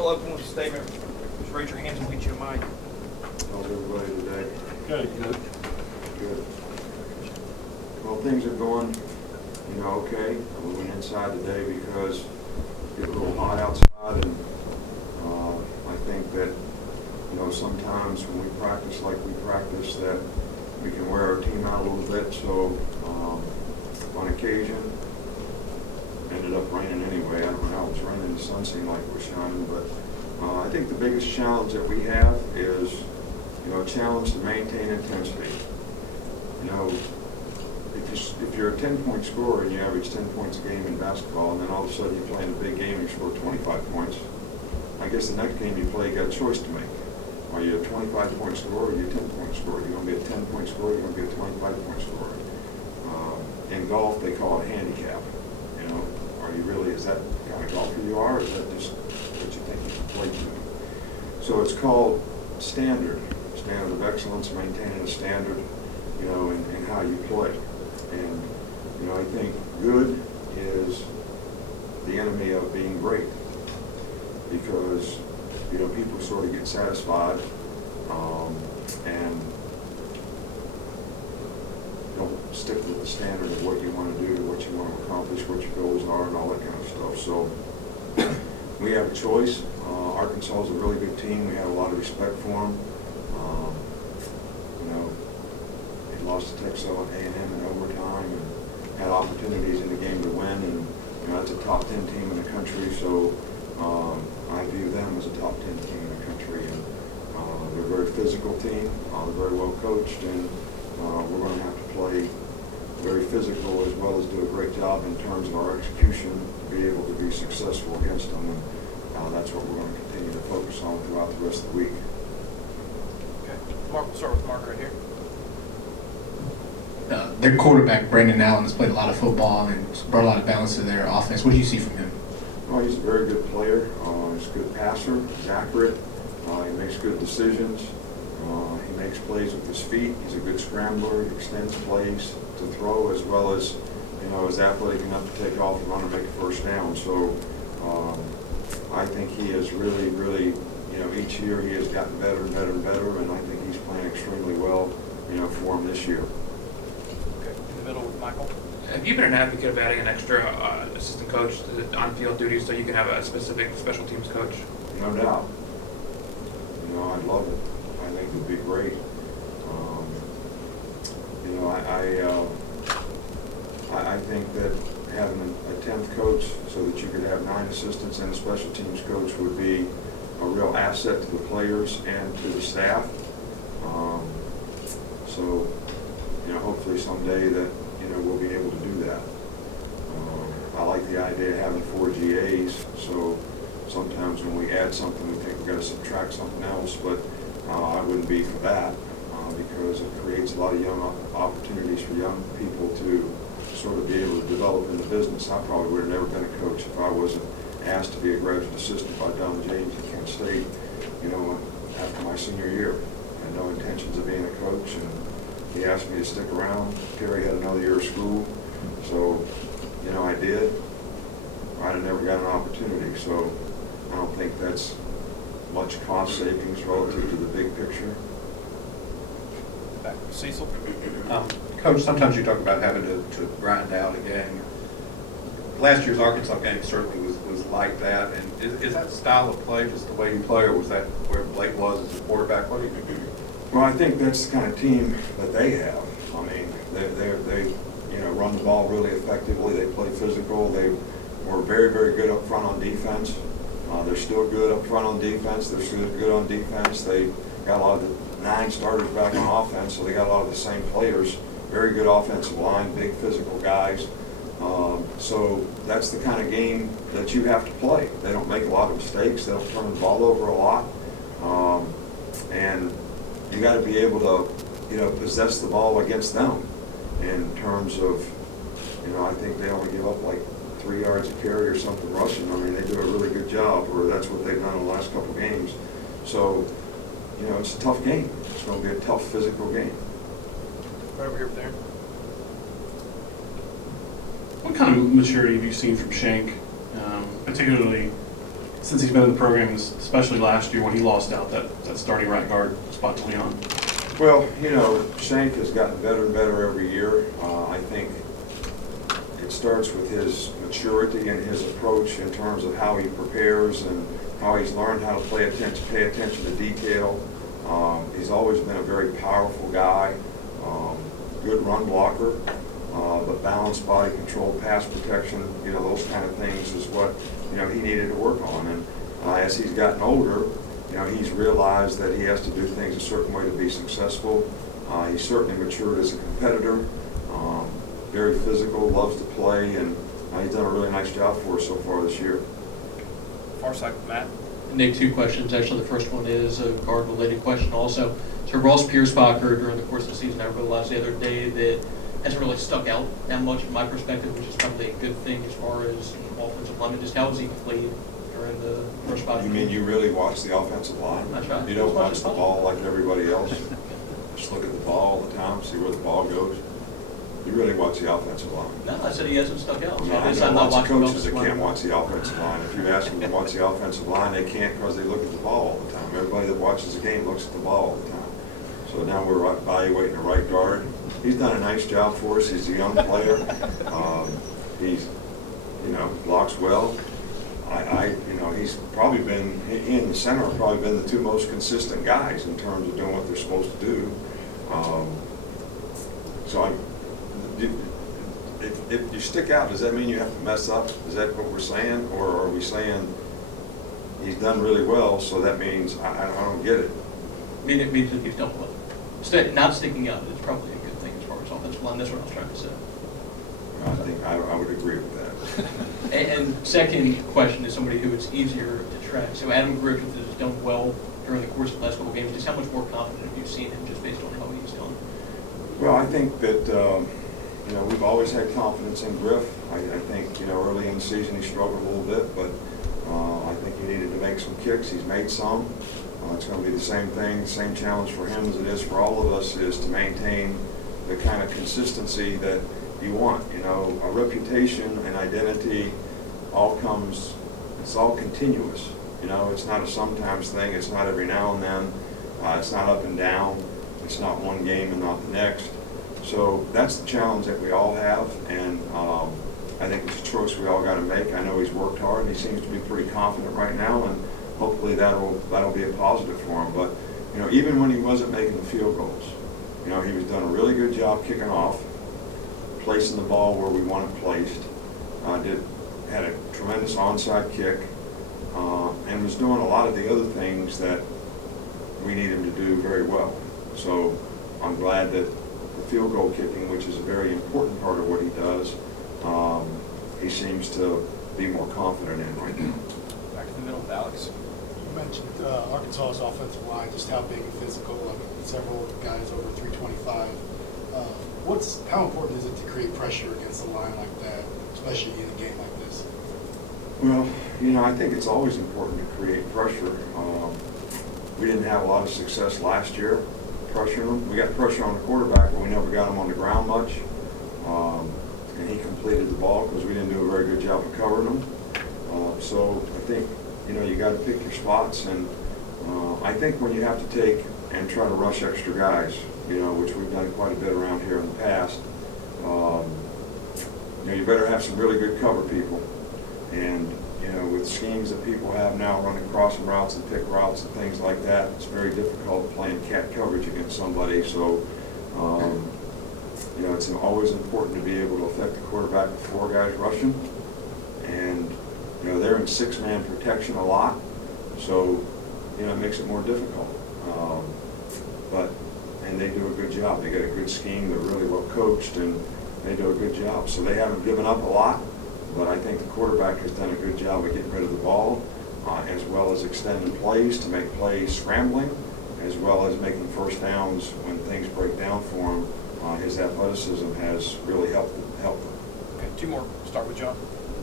Coach will open with a statement. Just raise your hands and we'll get you a mic. How's everybody today? Good. Good. Well, things are going, okay. We went inside today because it was a little hot outside, and I think that, sometimes when we practice like we practice, that we can wear our team out a little bit. So on occasion, ended up raining anyway. I don't know how it was raining. The sun seemed like it was shining, but I think the biggest challenge that we have is, a challenge to maintain intensity. If you're a 10-point scorer and you average 10 points a game in basketball, and then all of a sudden you play in a big game and you score 25 points, I guess the next game you play, you got a choice to make. Are you a 25-point scorer or are you a 10-point scorer? You're going to be a 10-point scorer, you're going to be a 25-point scorer. In golf, they call it handicap. Are you really, is that the kind of golfer you are, or is that just what you think you can play to? So it's called standard of excellence, maintaining a standard, in how you play. And, I think good is the enemy of being great, because, people sort of get satisfied and don't stick with the standard of what you want to do, what you want to accomplish, what your goals are, and all that kind of stuff. So we have a choice. Arkansas is a really good team. We have a lot of respect for them. They lost to Texas A&M in overtime and had opportunities in the game to win. And that's a top 10 team in the country. So I view them as a top 10 team in the country. And they're a very physical team. They're very well coached, and we're going to have to play very physical as well as do a great job in terms of our execution to be able to be successful against them. And that's what we're going to continue to focus on throughout the rest of the week. Okay. Mark, we'll start with Mark right here. Their quarterback, Brandon Allen, has played a lot of football and brought a lot of balance to their offense. What do you see from him? Well, he's a very good player. He's a good passer. He's accurate. He makes good decisions. He makes plays with his feet. He's a good scrambler. He extends plays to throw, as well as, is athletic enough to take off and run and make a first down. So I think he is really, really, each year he has gotten better and better and better, and I think he's playing extremely well, for him this year. Okay. In the middle with Michael. Have you been an advocate of adding an extra assistant coach to the on-field duties so you can have a specific special teams coach? No doubt. I'd love it. I think it'd be great. I think that having a 10th coach so that you could have 9 assistants and a special teams coach would be a real asset to the players and to the staff. So, hopefully someday that, we'll be able to do that. I like the idea of having 4 GAs, so sometimes when we add something, we think we've got to subtract something else, but I wouldn't be for that because it creates a lot of young opportunities for young people to sort of be able to develop in the business. I probably would have never been a coach if I wasn't asked to be a graduate assistant by Don James at Kent State, after my senior year. I had no intentions of being a coach, and he asked me to stick around. Terry had another year of school, so, I did. I'd have never got an opportunity, so I don't think that's much cost savings relative to the big picture. Back with Cecil. Coach, sometimes you talk about having to grind out a game. Last year's Arkansas game certainly was like that. And is that style of play just the way you play, or was that where Blake was as a quarterback? What do you do? Well, I think that's the kind of team that they have. I mean, they run the ball really effectively. They play physical. They were very, very good up front on defense. They're still good up front on defense. They're still good on defense. They got a lot of the 9 starters back on offense, so they got a lot of the same players. Very good offensive line, big physical guys. So that's the kind of game that you have to play. They don't make a lot of mistakes. They don't turn the ball over a lot. And you got to be able to, possess the ball against them in terms of, I think they only give up like 3 yards a carry or something rushing. I mean, they do a really good job, or that's what they've done in the last couple games. So, it's a tough game. It's going to be a tough physical game. Right over here with Darren. What kind of maturity have you seen from Shank, particularly since he's been in the program, especially last year when he lost out that starting right guard spot to Leon? Well, you know, Shank has gotten better and better every year. I think it starts with his maturity and his approach in terms of how he prepares and how he's learned how to pay attention to detail. He's always been a very powerful guy, good run blocker, but balanced body control, pass protection, you know, those kind of things is what, you know, he needed to work on. And as he's gotten older, you know, he's realized that he has to do things a certain way to be successful. He's certainly matured as a competitor, very physical, loves to play, and he's done a really nice job for us so far this year. Far side, Matt. Nick, two questions. Actually, the first one is a guard-related question also. So Ross Piersbacher, during the course of the season, I realized the other day that hasn't really stuck out that much from my perspective, which is probably a good thing as far as offensive lineman. Just how has he played during the first 5 You mean you really watch the offensive line? That's right. You don't As much watch as the possible. ball like everybody else? Just look at the ball all the time, see where the ball goes? You really watch the offensive line? No, I said he hasn't stuck out. I So mean, I obviously know I'm not lots of watching coaches that offensive can't line. watch the offensive line. If you ask them to watch the offensive line, they can't because they look at the ball all the time. Everybody that watches the game looks at the ball all the time. So now we're evaluating the right guard. He's done a nice job for us. He's a young player. He's, you know, blocks well. You know, he's probably been, he and the center have probably been the two most consistent guys in terms of doing what they're supposed to do. If you stick out, does that mean you have to mess up? Is that what we're saying? Or are we saying he's done really well, so that means, I don't get it. I mean, it means that he's done well. Not sticking out is probably a good thing as far as offensive line. That's what I was trying to say. I think I would agree with that. And second question is somebody who it's easier to track. So Adam Griffith has done well during the course of the last couple games. Just how much more confident have you seen him just based on how he's done? Well, I think that, you know, we've always had confidence in Griff. I think, you know, early in the season he struggled a little bit, but I think he needed to make some kicks. He's made some. It's going to be the same thing, same challenge for him as it is for all of us, is to maintain the kind of consistency that you want. You know, a reputation and identity it's all continuous. You know, it's not a sometimes thing. It's not every now and then. It's not up and down. It's not one game and not the next. So that's the challenge that we all have, and I think it's a choice we all got to make. I know he's worked hard, and he seems to be pretty confident right now, and hopefully that'll be a positive for him. But, you know, even when he wasn't making the field goals, you know, he was doing a really good job kicking off, placing the ball where we want it placed, had a tremendous onside kick, and was doing a lot of the other things that we need him to do very well. So I'm glad that the field goal kicking, which is a very important part of what he does, he seems to be more confident in right now. Back to the middle with Alex. You mentioned Arkansas's offensive line, just how big and physical, I mean, several guys over 325. How important is it to create pressure against a line like that, especially in a game like this? Well, you know, I think it's always important to create pressure. We didn't have a lot of success last year pressuring them. We got pressure on the quarterback, but we never got him on the ground much. And he completed the ball because we didn't do a very good job of covering him. So I think, you know, you got to pick your spots. And I think when you have to take and try to rush extra guys, you know, which we've done quite a bit around here in the past, you know, you better have some really good cover people. And, you know, with schemes that people have now running crossing routes and pick routes and things like that, it's very difficult playing cat coverage against somebody. So, you know, it's always important to be able to affect the quarterback with four guys rushing. And, you know, they're in six-man protection a lot. So, you know, it makes it more difficult. And they do a good job. They got a good scheme. They're really well coached, and they do a good job. So they haven't given up a lot. But I think the quarterback has done a good job of getting rid of the ball, as well as extending plays to make plays scrambling, as well as making first downs when things break down for him. His athleticism has really helped them. Okay, two more. Start with John.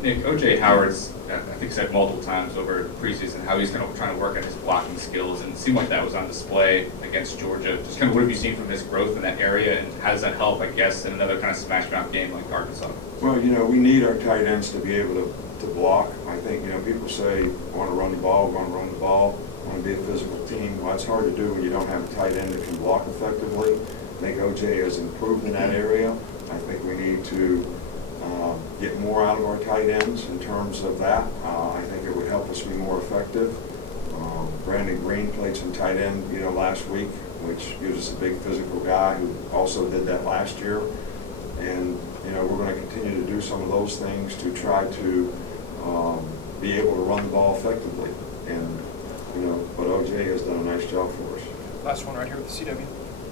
Nick, O.J. Howard's, I think, said multiple times over preseason how he's trying to work on his blocking skills, and it seemed like that was on display against Georgia. Just kind of what have you seen from his growth in that area, and how does that help, I guess, in another kind of smash mouth game like Arkansas? Well, you know, we need our tight ends to be able to to block. I think, people say, want to run the ball, want to be a physical team. Well, it's hard to do when you don't have a tight end that can block effectively. I think OJ has improved in that area. I think we need to get more out of our tight ends in terms of that. I think it would help us be more effective. Brandon Green played some tight end, last week, which gives us a big physical guy who also did that last year. And, we're going to continue to do some of those things to try to be able to run the ball effectively. And, but OJ has done a nice job for us. Last one right here with the CW.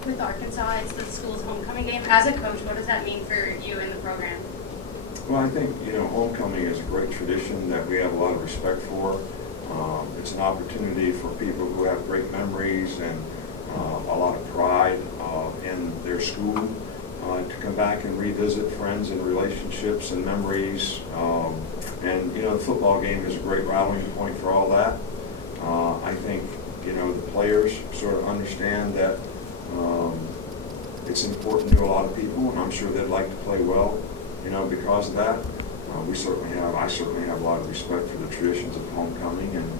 With Arkansas, it's the school's homecoming game. As a coach, what does that mean for you and the program? Well, I think, homecoming is a great tradition that we have a lot of respect for. It's an opportunity for people who have great memories and a lot of pride in their school to come back and revisit friends and relationships and memories. And, the football game is a great rallying point for all that. I think, the players sort of understand that it's important to a lot of people, and I'm sure they'd like to play well, because of that. I certainly have a lot of respect for the traditions of homecoming, and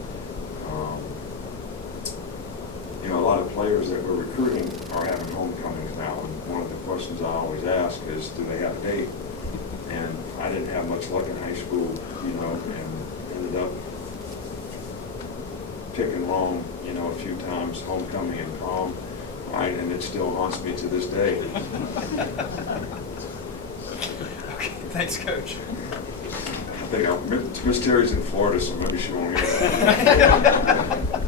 a lot of players that we're recruiting are having homecomings now, and one of the questions I always ask is, do they have a date? And I didn't have much luck in high school, and ended up picking wrong, a few times, homecoming and prom, right, and it still haunts me to this day. Okay, thanks, Coach. I think Miss Terry's in Florida, so maybe she won't hear that.